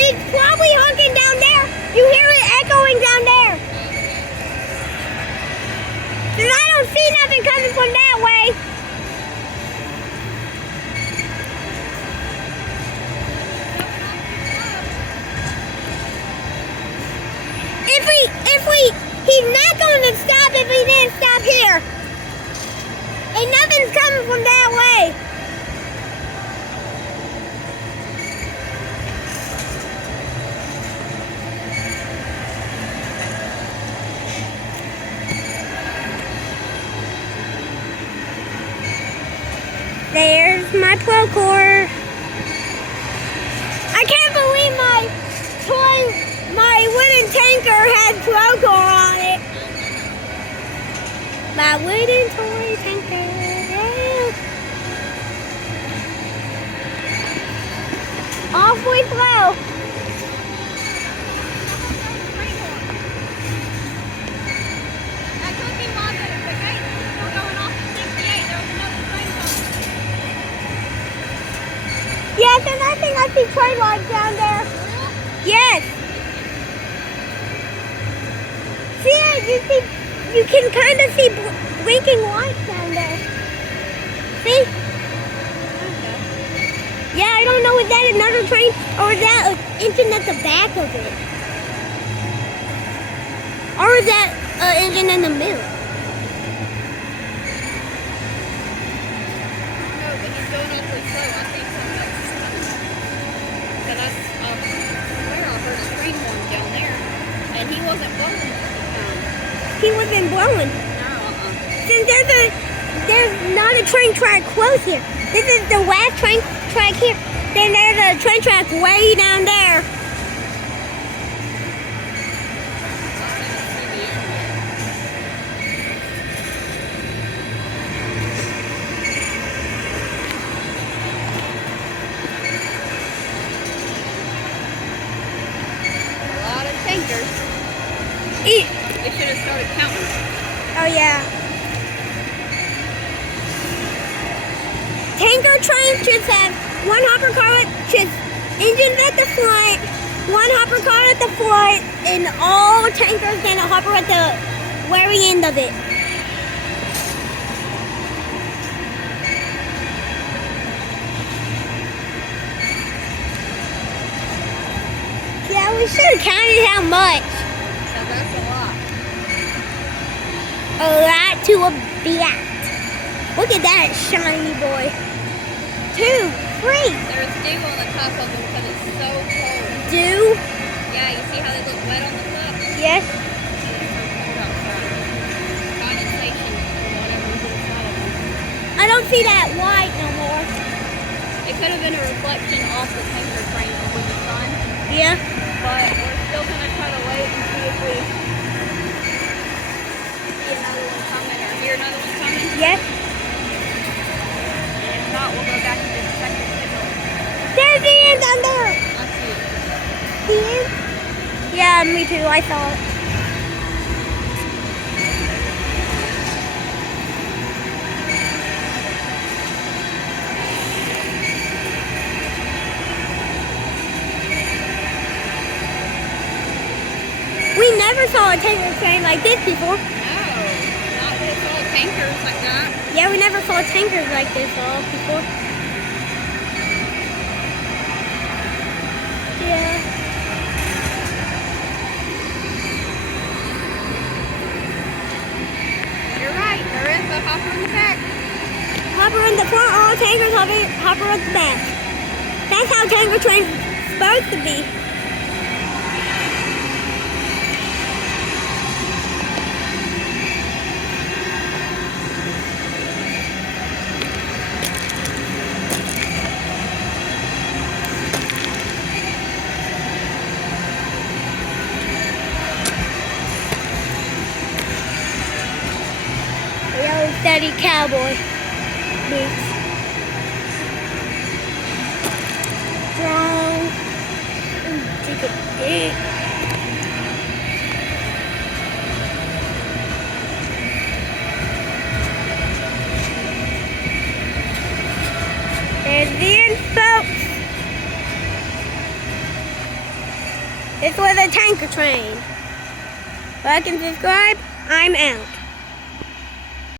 It's probably honking down there. You hear it echoing down there. Cause I don't see nothing coming from that way. He's not going to stop if he didn't stop here. And nothing's coming from that way. There's my Procore. I can't believe my wooden tanker has Procore on it. My wooden toy tanker. Yeah. Awfully slow. That could be why the gates were going off at 68. There was another train coming. Yes, and I think I see train lines down there. Yes. See it? You can kind of see blinking lights down there. See? Yeah, I don't know, is that another train or is that an engine at the back of it? Or is that an engine in the middle? No, but he's going awfully slow. I think something's coming. But I swear I heard a train horn down there. And he wasn't blowing. He wasn't blowing. No, Since there's not a train track close here. This is the last train track here. Then there's a train track way down there. a lot of tankers. They should have started counting. Oh yeah. Tanker trains should have one hopper car with just engines at the front, one hopper car at the front, and all tankers and a hopper at the very end of it. Yeah, we should have counted how much. So that's a lot. A lot to a bat. Look at that shiny boy. 2, 3. There's dew on the top of them because it's so cold. Dew? Yeah, you see how they look wet on the top? Yes. Condensation from whatever's inside of them. I don't see that white no more. It could have been a reflection off the tanker train with the sun, Yeah. but we're still going to try to wait and see if we see another one coming or hear another one coming. Yes. And if not, we'll go back to the second signal. There's the end down there. I see it. The end? Yeah, me too. I saw it. We never saw a tanker train like this before. No, not with all tankers like that. Yeah, we never saw tankers like this before. Yeah. You're right, there is a hopper in the back. Hopper in the front, all tankers, hopper at the back. That's how tanker trains supposed to be. Yellow steady cowboy boots. Strong. Take a big. There's the end, folks. This was a tanker train. Like and subscribe. I'm out.